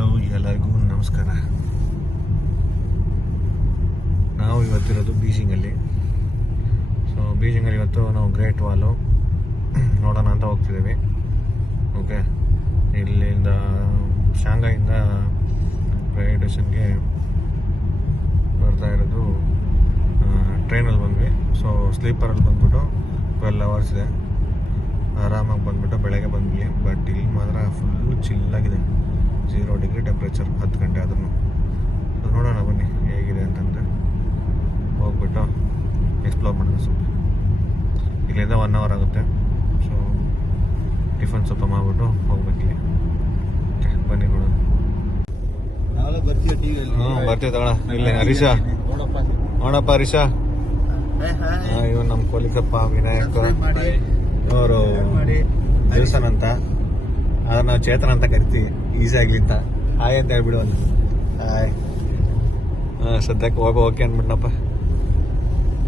Hello ಎಲ್ಲರಿಗೂ ನಮಸ್ಕಾರ. ನಾವು ಇವತ್ತಿರೋದು ಬೀಜಿಂಗಲ್ಲಿ. ಸೊ ಬೀಜಿಂಗಲ್ಲಿ ಇವತ್ತು ನಾವು ಗ್ರೇಟ್ ವಾಲು ನೋಡೋಣ ಅಂತ ಹೋಗ್ತಿದ್ದೀವಿ. ಓಕೆ ಇಲ್ಲಿಂದ ಶಾಂಘಾಯಿಂದ ರೈಲ್ವೆ ಸ್ಟೇಷನ್ಗೆ ಬರ್ತಾ ಇರೋದು ಟ್ರೈನಲ್ಲಿ ಬಂದ್ವಿ. ಸೊ ಸ್ಲೀಪರಲ್ಲಿ ಬಂದ್ಬಿಟ್ಟು ಟ್ವೆಲ್ ಅವರ್ಸ್ ಇದೆ. ಆರಾಮಾಗಿ ಬಂದ್ಬಿಟ್ಟು ಬೆಳಗ್ಗೆ ಬಂದ್ವಿ. ಬಟ್ ಇಲ್ಲಿ ಮಾತ್ರ ಫುಲ್ಲು ಚಿಲ್ಲಾಗಿದೆ ಝೀರೋ ಡಿಗ್ರಿ ಟೆಂಪ್ರೇಚರ್ ಹತ್ತು ಗಂಟೆ ಅದನ್ನು ಸೊ ನೋಡೋಣ ಬನ್ನಿ ಹೇಗಿದೆ ಅಂತಂದರೆ. ಹೋಗ್ಬಿಟ್ಟು ಎಕ್ಸ್ಪ್ಲೋರ್ ಮಾಡೋಣ ಸ್ವಲ್ಪ. ಇಲ್ಲಿಂದ ಒನ್ ಅವರ್ ಆಗುತ್ತೆ. ಸೊ ಟಿಫನ್ ಸ್ವಲ್ಪ ಮಾಡಿಬಿಟ್ಟು ಹೋಗ್ಬೇಕಿಲ್ಲಿ ಇಲ್ಲಿ. ಬನ್ನಿ ನೋಡೋಣ. ಹ್ಞೂ ಬರ್ತೀವಿ ತಗೋಣ. ಇಲ್ಲಿ ಹರೀಶಾ. ನೋಡಪ್ಪ. ಹರೀಶಾ. ಇವನ್ ನಮ್ಮ ಕೋಲಿಕಪ್ಪ ವಿನಾಯಕ. ಮಾಡಿ. ಇವರು ಮಾಡಿ. ದಿಲ್ಸನ್ ಅಂತ. ಅದನ್ನ ನಾವು ಚೇತನ ಅಂತ ಕರಿತೀವಿ. ಈಸಿ ಆಗ್ಲಿ ಅಂತ ಹಾಯ್ ಅಂತ ಹೇಳ್ಬಿಡು ಒಂದು. ಹಾಯ್ ಹಾಂ ಸದ್ಯಕ್ಕೆ ಹೋಗ ಓಕೆ ಅಂದ್ಬಿಟ್ನಪ್ಪ.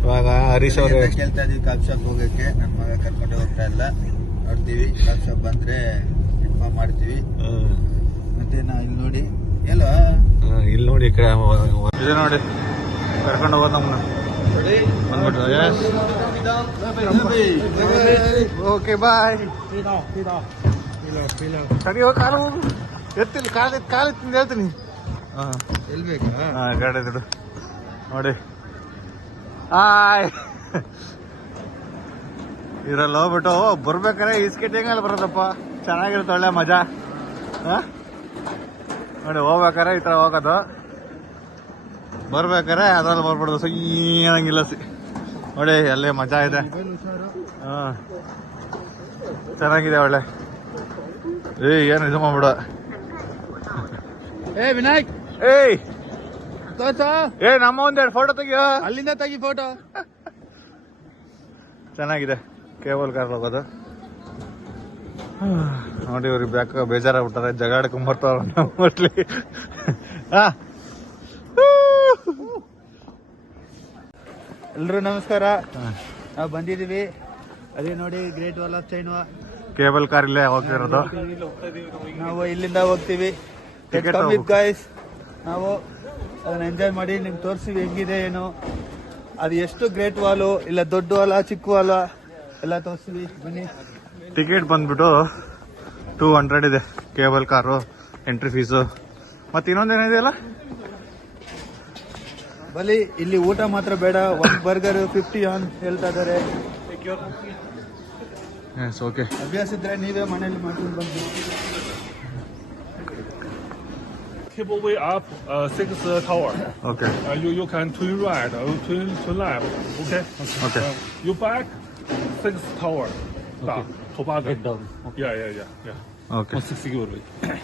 ಇವಾಗ ಹರೀಶ್ ಅವ್ರು ಕೇಳ್ತಾ ಇದೀವಿ ಕಾಫಿ ಶಾಪ್ ಹೋಗಕ್ಕೆ? ನಮ್ಮ ಮಗ ಕರ್ಕೊಂಡು ಹೋಗ್ತಾ ಇಲ್ಲ. ನೋಡ್ತೀವಿ ಕಾಫಿ ಶಾಪ್ ಬಂದ್ರೆ ಇನ್ಫಾರ್ಮ್ ಮಾಡ್ತೀವಿ. ಹ್ಮ್. ಮತ್ತೆ ನಾ ಇಲ್ಲಿ ನೋಡಿ. ಎಲ್ಲ? ಇಲ್ಲಿ ನೋಡಿ ಈ ಕಡೆ ಇದೆ ನೋಡಿ. ಕರ್ಕೊಂಡು ಹೋಗೋದು ನಮ್ಮನ್ನ ಬಂದ್ಬಿಟ್ರು ಎಸ್ ಓಕೆ ಬಾಯ್ ಸರಿ ಹೋಗಿ ಕಾಲು ಹೋಗು ಎತ್ತಿಲ್ಲ ಕಾಲು ಎತ್ತಿ ಹೇಳ್ತೀನಿ. ಹಾಂ. ಎಲ್ಲಿ ಬೇಕಾ? ಹಾಂ ಗಾಡಿ ದುಡ್ಡು ನೋಡಿ. ಆಯ್ ಇದ್ರಲ್ಲಿ ಹೋಗ್ಬಿಟ್ಟು ಬರ್ಬೇಕಾರೆ ಇಸ್ಕೆಟ್ ಹೆಂಗಲ್ಲಿ ಬರೋದಪ್ಪ ಚೆನ್ನಾಗಿರುತ್ತೆ ಒಳ್ಳೆ ಮಜಾ. ಹಾಂ? ನೋಡಿ ಹೋಗ್ಬೇಕಾರೆ ಈ ಥರ ಹೋಗೋದು. ಬರ್ಬೇಕಾರೆ ಅದ್ರಲ್ಲಿ ಬರ್ಬಿಡೋದು. ಸೀನಂಗಿಲ್ಲ ಏನಂಗಿಲ್ಲ ಸಿ. ನೋಡಿ ಅಲ್ಲೇ ಮಜಾ ಇದೆ. ಹಾಂ. ಚೆನ್ನಾಗಿದೆ ಒಳ್ಳೆ. ಏ ಏನು ಇದು ಮಾಡ್ಬಿಡ. ಏ ವಿನಾಯಕ್. ಏಯ್. ತೋರ್ಸ ಏ ನಮ್ಮ ಒಂದೆರಡು ಫೋಟೋ ತೆಗಿಯೋ? ಅಲ್ಲಿಂದ ತೆಗಿ ಫೋಟೋ ಚೆನ್ನಾಗಿದೆ. ಕೇಬಲ್ ಕಾರ್ ಹೋಗೋದು. ನೋಡಿ ಇವ್ರಿಗೆ ಬ್ಯಾಕ ಬೇಜಾರಾಗ್ಬಿಟ್ಟಾರೆ. ಜಗಾಡ್ಕೊಂಬರ್ತಾವ ಮೋಸ್ಟ್ಲಿ ಹಾ. ಎಲ್ರು ನಮಸ್ಕಾರ. ನಾವು ಬಂದಿದೀವಿ ಅದೇ ನೋಡಿ ಗ್ರೇಟ್ ವಾಲ್ ಆಫ್ ಚೈನ್ವಾ ಕೇಬಲ್ ಕಾರ್ ಇಲ್ಲೇ ಹೋಗ್ತಿರೋದು ನಾವು ಇಲ್ಲಿಂದ ಹೋಗ್ತೀವಿ. ಗಾಯ್ಸ್ ನಾವು. ಅದನ್ನ ಎಂಜಾಯ್ ಮಾಡಿ ನಿಮ್ಗೆ ತೋರಿಸಿ ಹೆಂಗಿದೆ ಏನು. ಅದು ಎಷ್ಟು ಗ್ರೇಟ್ ವಾಲು ಇಲ್ಲ ದೊಡ್ಡ ವಾಲ ಚಿಕ್ಕ ವಾಲ ಎಲ್ಲ ತೋರಿಸ್ತೀವಿ. ಬನ್ನಿ. ಟಿಕೆಟ್ ಬಂದ್ಬಿಟ್ಟು ಟೂ ಹಂಡ್ರೆಡ್ ಇದೆ. ಕೇಬಲ್ ಕಾರು ಎಂಟ್ರಿ ಫೀಸು ಮತ್ತೆ ಇನ್ನೊಂದೇನಿದೆಯಲ್ಲ ಬಲಿ ಇಲ್ಲಿ ಊಟ ಮಾತ್ರ ಬೇಡ. ಒಂದ್ ಬರ್ಗರ್ ಫಿಫ್ಟಿ ಆನ್ ಹೇಳ್ತಾ ಇದಾರೆ ಎಸ್ ಓಕೆ ಅಭ್ಯಾಸ ಇದ್ರೆ ನೀವೇ ಮನೇಲಿ ಮಾಡ್ಕೊಂಡು ಬಂದು cable way up uh, six uh, tower. Okay Uh, you you can turn right or turn turn left. Okay. Okay. Uh, you back six tower. Down. Tobago. down. Yeah yeah yeah yeah. Okay six security.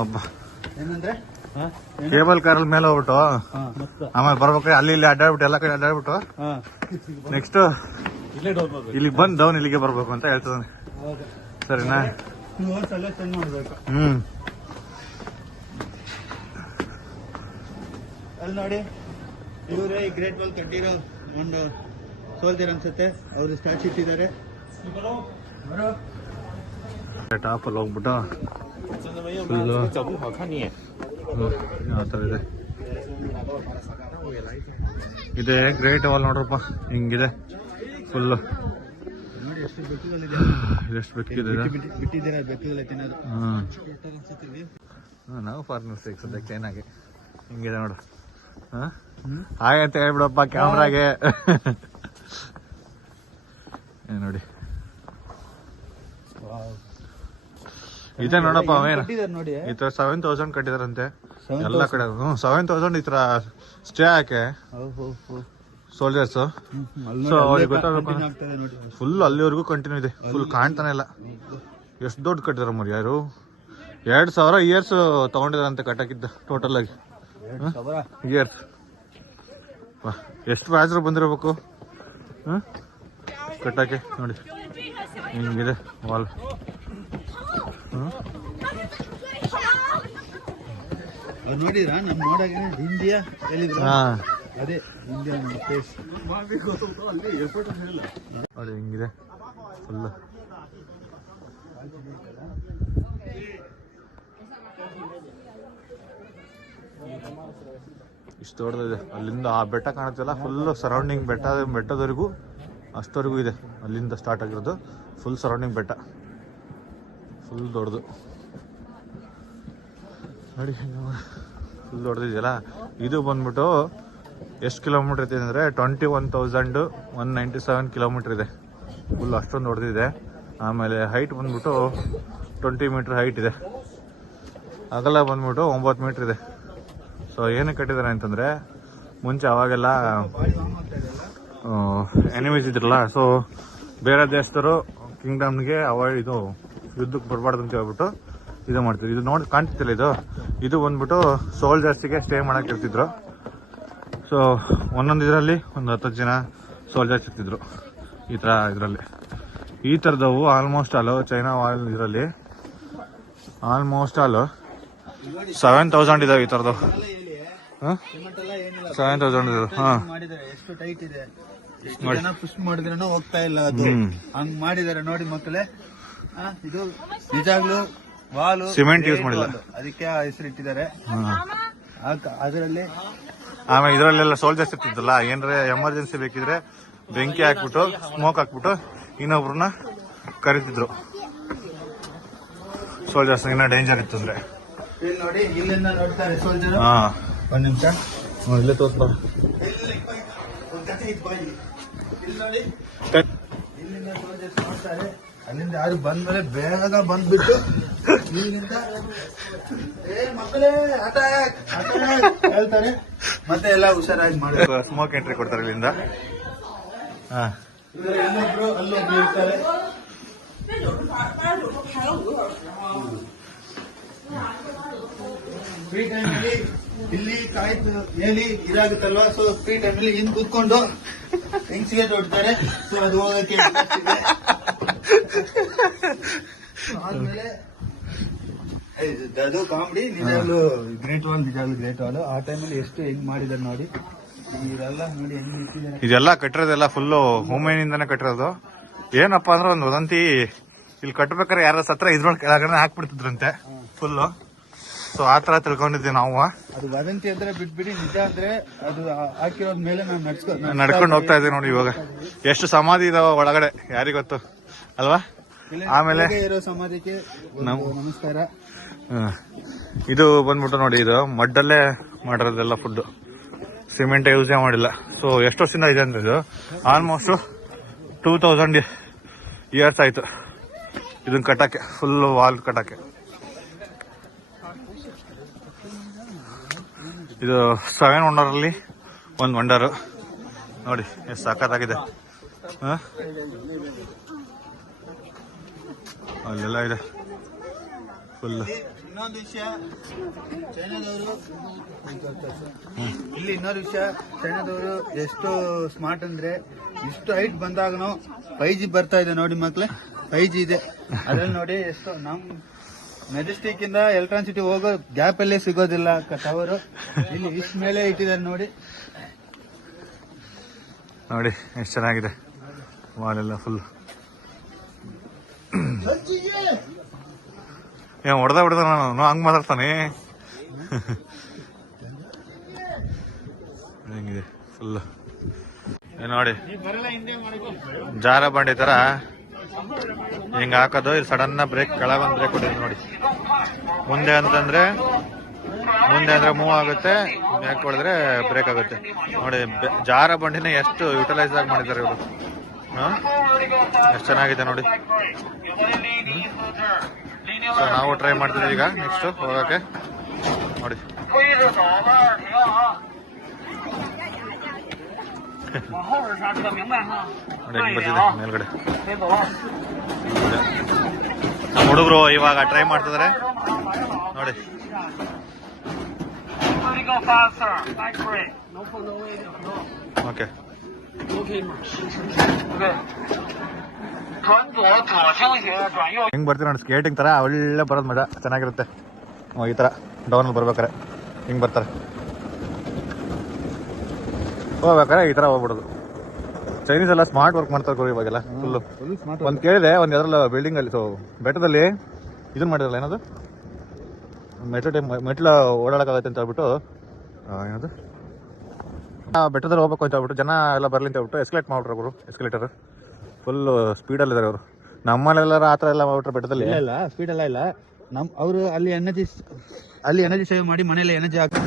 ಅಬ್ಬಾ ಏನಂದ್ರೆ cable ಕಾರಲ್ಲಿ ಮೇಲೆ ಹೋಗ್ಬಿಟ್ಟು ಹಾ ಆಮೇಲೆ ಬರ್ಬೇಕಾದ್ರೆ ಅಲ್ಲಿ ಇಲ್ಲಿ ಅಡ್ಡಾಡ್ಬಿಟ್ಟು ಎಲ್ಲ ಕಡೆ ಅಡ್ಡಾಡ್ಬಿಟ್ಟು ಹಾ ನೆಕ್ಸ್ಟ್ ಇಲ್ಲಿಗೆ ಬಂದು ಡೌನ್ ಇಲ್ಲಿಗೆ ಬರ್ಬೇಕು ಅಂತ ಹೇಳ್ತಿದ್ದಾನೆ ಹೌದು ಸರಿನಾ ಅವರ್ಸ್ ಅಲ್ಲೇ ಸ್ಪೆಂಡ್ ಮಾಡ್ಬೇಕು. ಹ್ಮ್. ಅಲ್ಲಿ ನೋಡಿ ಇವರೇ ಈ ಗ್ರೇಟ್ ವಾಲ್ ಕಟ್ಟಿರೋ ಒಂದು ಸೋಲ್ಜರ್ ಅನ್ಸುತ್ತೆ. ಅವರು ಸ್ಟ್ಯಾಚು ಇಟ್ಟಿದ್ದಾರೆ. ಟಾಪಲ್ಲಿ ಹೋಗ್ಬಿಟ್ಟು ಯಾವ ಥರ ಇದೆ? ಇದೆ ಗ್ರೇಟ್ ವಾಲ್ ನೋಡ್ರಪ್ಪ ಹಿಂಗಿದೆ ಫುಲ್ಲು ಎಷ್ಟು ಬೆಕ್ಕುಗಳಿದೆ ಬೆಕ್ಕಿದೆ ಬಿಟ್ಟಿದ್ದೀರಾ ಬೆಕ್ಕುಗಳ ತಿನ್ನೋದು? ನಾವು ಫಾರ್ಮರ್ಸ್ ಈಗ ಸದ್ಯಕ್ಕೆ ಚೈನಾಗೆ ಹಿಂಗಿದೆ ನೋಡು. ಹಾಂ? ಹಾಗೆ ಅಂತ ಹೇಳ್ಬಿಡಪ್ಪ ಕ್ಯಾಮ್ರಾಗೆ. ನೋಡಿ. ಇದೆ ನೋಡಪ್ಪ ಈ ತರ ಸೆವೆನ್ ತೌಸಂಡ್ ಕಟ್ಟಿದಾರಂತೆ. 7,000? ಎಲ್ಲ ಕಡೆ. ಹ್ಞೂ ಸೆವೆನ್ ತೌಸಂಡ್ ಈ ತರ ಸ್ಟೇ ಹಾಕೆ. ಸೋಲ್ಜರ್ಸ್ ಸೊ ಅವ್ರಿಗೆ ಗೊತ್ತಾಗ್ಬೇಕು. ಫುಲ್ ಅಲ್ಲಿವರೆಗೂ ಕಂಟಿನ್ಯೂ ಇದೆ. ಫುಲ್ ಕಾಣ್ತಾನೆ ಇಲ್ಲ. ಎಷ್ಟು ದೊಡ್ಡ ಕಟ್ಟಿದಾರ ಮರಿ ಯಾರು? ಎರಡ್ ಸಾವಿರ ಇಯರ್ಸ್ ತಗೊಂಡಿದಾರಂತೆ ಕಟ್ಟಕ್ಕಿದ್ದ ಟೋಟಲ್ ಆಗಿ. ಇಯರ್ಸ್ ಎಷ್ಟು ಬ್ಯಾಚ್ರು ಬಂದಿರಬೇಕು? ಹಾಂ? ಕಟ್ಟಕ್ಕೆ ನೋಡಿ. ಹಿಂಗಿದೆ ವಾಲ್ ಹ್ಞೂ ನೋಡಿದ್ರ? ನಮ್ ನೋಡಾಗ ಇಂಡಿಯಾ ಹೇಳಿದ್ರು? ಹಾಂ. ಅದೇ ಇಂಡಿಯನ್ ಪ್ಲೇಸ್ ಮಾಡಬೇಕು ಅಲ್ಲಿ ಹಿಂಗಿದೆ. ಇಷ್ಟು ದೊಡ್ಡದಿದೆ. ಅಲ್ಲಿಂದ ಆ ಬೆಟ್ಟ ಕಾಣುತ್ತಲ್ಲ ಫುಲ್ ಸರೌಂಡಿಂಗ್ ಬೆಟ್ಟ, ಬೆಟ್ಟದವರೆಗೂ ಅಷ್ಟವರೆಗೂ ಇದೆ ಅಲ್ಲಿಂದ ಸ್ಟಾರ್ಟ್ ಆಗಿರೋದು. ಫುಲ್ ಸರೌಂಡಿಂಗ್ ಬೆಟ್ಟ. ಫುಲ್ ದೊಡ್ಡದು. ನೋಡಿ ಫುಲ್ ದೊಡ್ಡದಿದೆಯಲ್ಲ? ಇದು ಬಂದ್ಬಿಟ್ಟು ಎಷ್ಟು ಕಿಲೋಮೀಟ್ರ್ ಇದೆ ಅಂದರೆ twenty one thousand one ninety seven kilometre ಇದೆ. ಫುಲ್ ಅಷ್ಟೊಂದು ಹೊಡೆದಿದೆ ಆಮೇಲೆ ಹೈಟ್ ಬಂದ್ಬಿಟ್ಟು ಟ್ವೆಂಟಿ ಮೀಟ್ರ್ ಹೈಟ್ ಇದೆ. ಅಗಲ ಬಂದ್ಬಿಟ್ಟು ಒಂಬತ್ತು ಮೀಟ್ರ್ ಇದೆ. ಸೊ ಏನು ಕಟ್ಟಿದ್ದಾರೆ ಅಂತಂದರೆ ಮುಂಚೆ ಅವಾಗೆಲ್ಲ ಎನಿಮೀಸ್ ಇದ್ರಲ್ಲ ಸೊ ಬೇರೆ ದೇಶದವರು ಕಿಂಗ್ಡಮ್ಗೆ ಅವಾಯ್ಡ್ ಇದು ಯುದ್ಧಕ್ಕೆ ಬರಬಾರ್ದು ಅಂತ ಹೇಳ್ಬಿಟ್ಟು ಇದು ಮಾಡ್ತಿದ್ರು. ಇದು ನೋಡಿ ಕಾಣ್ತಿಲ್ಲ ಇದು? ಇದು ಬಂದ್ಬಿಟ್ಟು ಸೋಲ್ಜರ್ಸಿಗೆ ಸ್ಟೇ ಮಾಡಕ್ಕೆ ಇರ್ತಿದ್ರು ಸೊ ಒಂದೊಂದು ಇದರಲ್ಲಿ ಒಂದು ಹತ್ತು ಜನ ಸೋಲ್ಜರ್ಸ್ ಇರ್ತಿದ್ರು ಈ ಥರ ಇದರಲ್ಲಿ. ಈ ಥರದವು ಆಲ್ಮೋಸ್ಟ್ ಆಲ್ ಚೈನಾ ವಾಲ್ ಇದರಲ್ಲಿ. ಆಲ್ಮೋಸ್ಟ್ ಆಲ್ ಸೆವೆನ್ ತೌಸಂಡ್ ಇದಾವೆ ಈ ಥರದ್ದು ಹಾಂ? ಸೆವೆನ್ ತೌಸಂಡ್ ಇದು ಹಾಂ. ಪುಷ್ ಮಾಡಿದ್ರೂ ಹೋಗ್ತಾ ಇಲ್ಲ ಅದು. ಹಂಗ್ ಮಾಡಿದ್ದಾರೆ ನೋಡಿ ಮಕ್ಕಳೇ. ಇದು ನಿಜಾಗ್ಲೂ ವಾಲು ಸಿಮೆಂಟ್ ಯೂಸ್ ಮಾಡಿಲ್ಲ. ಅದಕ್ಕೆ ಹೆಸರು ಇಟ್ಟಿದ್ದಾರೆ ಅದರಲ್ಲಿ ಆಮೇಲೆ ಇದರಲ್ಲೆಲ್ಲ ಸೋಲ್ಜರ್ಸ್ ಇರ್ತಿದ್ದಲ್ಲ ಏನ್ರೆ ಎಮರ್ಜೆನ್ಸಿ ಬೇಕಿದ್ರೆ ಬೆಂಕಿ ಹಾಕ್ಬಿಟ್ಟು ಸ್ಮೋಕ್ ಹಾಕ್ಬಿಟ್ಟು ಇನ್ನೊಬ್ರನ್ನ ಕರಿತಿದ್ರು. ಸೋಲ್ಜರ್ಸ್ ಇನ್ನೂ ಡೇಂಜರ್ ಇತ್ತು ಅಂದ್ರೆ. ನೋಡಿ ಇಲ್ಲಿಂದ ನೋಡ್ತಾರೆ ಸೋಲ್ಜರ್ ಹಾ. ಒಂದ್ ನಿಮಿಷ. ಇಲ್ಲೇ ಇಲ್ಲಿಂದ ಸೋಲ್ಜರ್ಸ್ ನೋಡ್ತಾರೆ. ಅಲ್ಲಿಂದ ಯಾರು ಬಂದ್ಮೇಲೆ ಬೇಗ ಬಂದ್ಬಿಟ್ಟು ಹೇಳ್ತಾರೆ. ಮತ್ತೆ ಎಲ್ಲ ಹುಷಾರಾಗಿ ಮಾಡಿ. ಸ್ಮೋಕ್ ಎಂಟ್ರಿ ಕೊಡ್ತಾರೆ ಇಲ್ಲಿಂದ. ಹಾ. ಇವರು ಇನ್ನೊಬ್ರು ಅಲ್ಲೊಬ್ರು ಇರ್ತಾರೆ. ಫ್ರೀ ಟೈಮಲ್ಲಿ ಇಲ್ಲಿ ಕಾಯ್ತು ಹೇಳಿ ಇದಾಗುತ್ತಲ್ವಾ? ಸೊ ಫ್ರೀ ಟೈಮಲ್ಲಿ ಹಿಂದ್ ಕೂತ್ಕೊಂಡು ಹೆಂಗ್ಸಿಗೆ ತೊಡ್ತಾರೆ. ಸೊ ಅದು ಹೋಗಕ್ಕೆ. ಆದ್ಮೇಲೆ ಅದು ಕಾಮಿಡಿ ನಿಜಾಗ್ಲು ಗ್ರೇಟ್ ವಾಲ್ ನಿಜಾಗ್ಲು ಗ್ರೇಟ್ ವಾಲ್ ಆ ಟೈಮಲ್ಲಿ ಎಷ್ಟು ಹೆಂಗ್ ಮಾಡಿದಾರೆ ನೋಡಿ. ಇದೆಲ್ಲ ನೋಡಿ ಹೆಂಗ್ ನಿಂತಿದ್ದಾರೆ ಇದೆಲ್ಲ ಕಟ್ಟಿರೋದೆಲ್ಲ ಫುಲ್ಲು ಹೋಮೇನಿಂದಾನೆ ಕಟ್ಟಿರೋದು. ಏನಪ್ಪಾ ಅಂದ್ರೆ ಒಂದು ವದಂತಿ ಇಲ್ಲಿ ಕಟ್ಬೇಕಾರೆ ಯಾರ ಸತ್ರ ಇದ್ರೊಳಗೆ ಕೆಳಗಡೆ ಹಾಕ್ಬಿಡ್ತಿದ್ರಂತೆ ಫುಲ್ಲು ಸೊ ಆ ತರ ತಿಳ್ಕೊಂಡಿದ್ವಿ ನಾವು. ಅದು ವದಂತಿ ಅಂದ್ರೆ ಬಿಟ್ಬಿಡಿ ನಿಜ ಅಂದ್ರೆ ಅದು ಹಾಕಿರೋದ್ ಮೇಲೆ ನಾವು ನಡ್ಕೊಂಡು ಹೋಗ್ತಾ ಇದ್ದೀವಿ ನೋಡಿ ಇವಾಗ. ಎಷ್ಟು ಸಮಾಧಿ ಇದಾವ ಒಳಗಡೆ ಯಾರಿಗೊತ್ತು ಅಲ್ವಾ? ಆಮೇಲೆ ಇರೋ ಸಮಾಧಿಗೆ ನಮಸ್ಕಾರ. ಇದು ಬಂದ್ಬಿಟ್ಟು ನೋಡಿ, ಇದು ಮಡ್ಡಲ್ಲೇ ಮಾಡಿರೋದೆಲ್ಲ ಫುಡ್ ಸಿಮೆಂಟ್ ಯೂಸೇ ಮಾಡಿಲ್ಲ. ಸೊ ಎಷ್ಟು ವರ್ಷದಿಂದ ಇದೆ ಅಂದ್ರೆ ಇದು? ಆಲ್ಮೋಸ್ಟ್ ಟೂ ತೌಸಂಡ್ ಇಯರ್ಸ್ ಆಯ್ತು ಇದನ್ನ ಕಟ್ಟಕ್ಕೆ ಫುಲ್ ವಾಲ್ ಕಟ್ಟಕ್ಕೆ. ಇದು ಸೆವೆನ್ ವಂಡರ್ ಅಲ್ಲಿ ಒಂದು ವಂಡರ್ ನೋಡಿ, ಎಷ್ಟು ಸಾಕತ್ತಾಗಿದೆ ಹಾಂ? ಅಲ್ಲೆಲ್ಲ ಇದೆ. ಇನ್ನೊಂದು ವಿಷಯ ಚೈನಾದವರು ಇಲ್ಲಿ ಇನ್ನೊಂದು ವಿಷಯ ಚೈನಾದವರು ಎಷ್ಟು ಸ್ಮಾರ್ಟ್ ಅಂದ್ರೆ ಇಷ್ಟು ಹೈಟ್ ಬಂದಾಗನು ಫೈ ಜಿ ಬರ್ತಾ ಇದೆ ನೋಡಿ ಮಕ್ಳೆ ಫೈ ಜಿ ಇದೆ. ಅದ್ರಲ್ಲಿ ನೋಡಿ ಎಷ್ಟು ನಮ್ ಮೆಜೆಸ್ಟಿಕ್ ಇಂದ ಎಲೆಕ್ಟ್ರಾನ್ ಸಿಟಿ ಹೋಗೋ ಗ್ಯಾಪ್ ಅಲ್ಲೇ ಸಿಗೋದಿಲ್ಲ ಟವರ್ ಇಲ್ಲಿ ಇಷ್ಟ ಮೇಲೆ ಇಟ್ಟಿದ್ದಾರೆ ನೋಡಿ. ನೋಡಿ ಎಷ್ಟು ಚೆನ್ನಾಗಿದೆ. ವಾಲೆಲ್ಲ ಫುಲ್ ಏನ್ ಹೊಡೆದ ಹೊಡೆದ ನಾನು ಹಂಗ ಮಾತಾಡ್ತಾನೆ. ಹೆಂಗಿದೆ? ಫುಲ್ ನೋಡಿ. ಜಾರ ಬಂಡಿ ತರ ಹಿಂಗ ಹಾಕೋದು, ಇಲ್ಲಿ ಸಡನ್ ಬ್ರೇಕ್ ಕೆಳಗೊಂದು ಬ್ರೇಕ್ ಕೊಡಿ ನೋಡಿ. ಮುಂದೆ ಅಂತಂದ್ರೆ, ಮುಂದೆ ಅಂದ್ರೆ ಮೂವ್ ಆಗುತ್ತೆ ಬ್ಯಾಕ್ ಹೊಡೆದ್ರೆ ಬ್ರೇಕ್ ಆಗುತ್ತೆ. ನೋಡಿ ಜಾರ ಬಂಡಿನ ಎಷ್ಟು ಯುಟಿಲೈಸ್ ಆಗಿ ಮಾಡಿದ್ದಾರೆ ಇವರು. ಎಷ್ಟು ಚೆನ್ನಾಗಿದೆ ನೋಡಿ. ಸೊ ನಾವು ಟ್ರೈ ಮಾಡ್ತೀವಿ ಈಗ ನೆಕ್ಸ್ಟ್ ಹೋಗೋಕೆ. ನೋಡಿ. ಮೇಲ್ಗಡೆ. ನಮ್ಮ ಹುಡುಗರು ಇವಾಗ ಟ್ರೈ ಮಾಡ್ತಿದ್ದಾರೆ ನೋಡಿ. ಓಕೆ ಹೆಂಗ್ ಬರ್ತೀವಿ ನೋಡಿ ಸ್ಕೇಟಿಂಗ್ ತರ ಒಳ್ಳೆ ಬರೋದು ಮೇಡ ಚೆನ್ನಾಗಿರುತ್ತೆ. ಈ ತರ ಡೌನ್ ಬರ್ಬೇಕಾರೆ. ಹಿಂಗ್ ಬರ್ತಾರೆ. ಹೋಗ್ಬೇಕಾರೆ ಈ ತರ ಹೋಗ್ಬಿಡೋದು. ಚೈನೀಸ್ ಎಲ್ಲ ಸ್ಮಾರ್ಟ್ ವರ್ಕ್ ಮಾಡ್ತಾರೆ ಗುರು ಇವಾಗೆಲ್ಲ ಫುಲ್ಲು ಒಂದ್ ಕೇಳಿದೆ ಒಂದ್ ಯಾವ್ದ್ರಲ್ಲ ಬಿಲ್ಡಿಂಗ್ ಅಲ್ಲಿ ಸೊ ಬೆಟ್ಟದಲ್ಲಿ ಇದನ್ನ ಮಾಡಿರಲ್ಲ ಏನದು? ಮೆಟ್ಲು ಟೈಮ್ ಮೆಟ್ಲು ಓಡಾಡಕ್ಕಾಗತ್ತೆ ಅಂತ ಹೇಳ್ಬಿಟ್ಟು ಏನದು? ಬೆಟ್ಟದಲ್ಲಿ ಹೋಗ್ಬೇಕು ಅಂತ ಹೇಳ್ಬಿಟ್ಟು ಜನ ಎಲ್ಲ ಬರ್ಲಿ ಅಂತ ಹೇಳ್ಬಿಟ್ಟು ಎಸ್ಕಲೇಟ್ ಮಾಡ್ಬಿಟ್ರು ಗುರು ಎಸ್ಕಲೇಟರ್ ಫುಲ್ ಸ್ಪೀಡಲ್ಲಿದ್ದಾರೆ ಅವರು. ನಮ್ಮಲ್ಲೆಲ್ಲರೂ ಆ ಥರ ಎಲ್ಲ ಮಾಡ್ಬಿಟ್ರೆ ಬೆಟ್ಟದಲ್ಲಿ. ಇಲ್ಲ ಇಲ್ಲ ಸ್ಪೀಡ್ ಎಲ್ಲ ಇಲ್ಲ. ನಮ್ ಅವರು ಅಲ್ಲಿ ಎನರ್ಜಿ ಅಲ್ಲಿ ಎನರ್ಜಿ ಸೇವ್ ಮಾಡಿ ಮನೇಲಿ ಎನರ್ಜಿ ಹಾಕಿ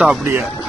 stop there.